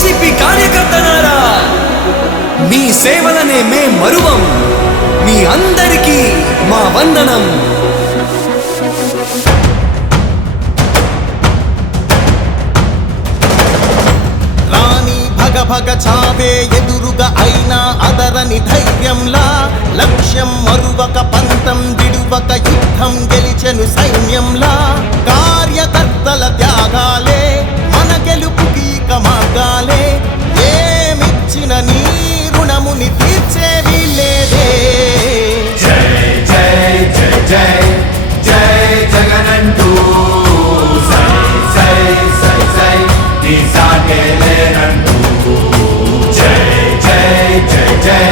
YCP కార్యకర్తలారా, మీ సేవలనే మే మరువం. మీ అందరికీ మా వందనం. రాణి భగ భగ చావే ఎదురుగా అయినా అదరని ధైర్యంలా, లక్ష్యం మరువక పంతం విడువక యుద్ధం గెలిచెను సైన్యంలా. కార్యకర్తల త్యాగాలే మన గెలుపుకి మార్గాలే, ఏమిచ్చిన నీ రుణముని తీర్చేవి లేదే. జై జై జై జై జై జగనంటూ సై సై సై సై నీ సాగే లేనంటూ. జై జై జై జై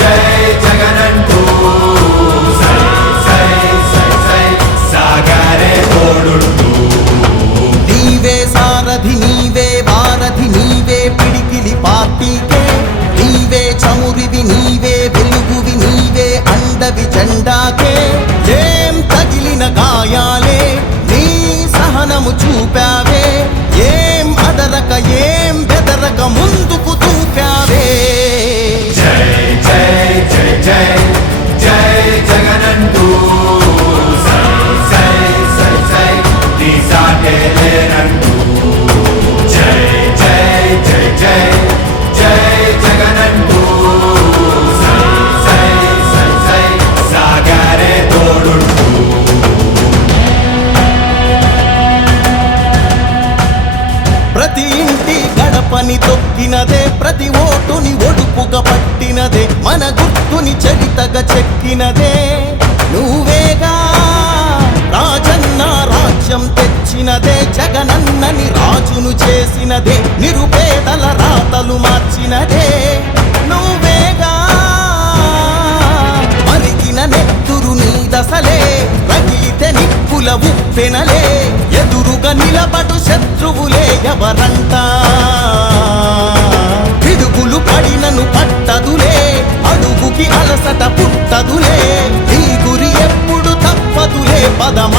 జై జగనంటూ సై సై సై సై సాగరే తోడుంటూ. నీవే సారథి నీవే వారధి నీవే పిడికిలి పార్టీకే, నీవే చమురివి నీవే వెలుగువి నీవే అండవి జెండాకే. ఏం తగిలిన గాయాలే నీ సహనము చూపావే, ఏం అదరక ఏం బెదరక ముందుకు దూకావే. జై జై జై జై జై జగనంటూ సై సై సై సై నీ సాగే లేనంటూ. జై జై జై జై జై జగనంటూ సై సై సై సై సాగరే తోడుంటూ. ప్రతి ఇంటి గడపని తొక్కినదే, ప్రతి ఓటుని ఒడుపుగా పట్టినదే, మన గుర్తుని చరితగా చెక్కినదే నువ్వేగా. రాజన్న రాజ్యం తెచ్చినదే, జగనన్నని రాజును చేసినదే, నిరుపేదల రాతలు మార్చినదే నువ్వేగా. మరిగిన నెత్తురు నీ దశలే, రగిలితే నిప్పుల ఉప్పెనలే, ఎదురుగా నిలబడు శత్రువులే ఎవరంట. పిడుగులు పడినను పట్టదులే, అడుగుకి అలసట పుట్టదులే, ఈ గురి ఎప్పుడు తప్పదులే పదమ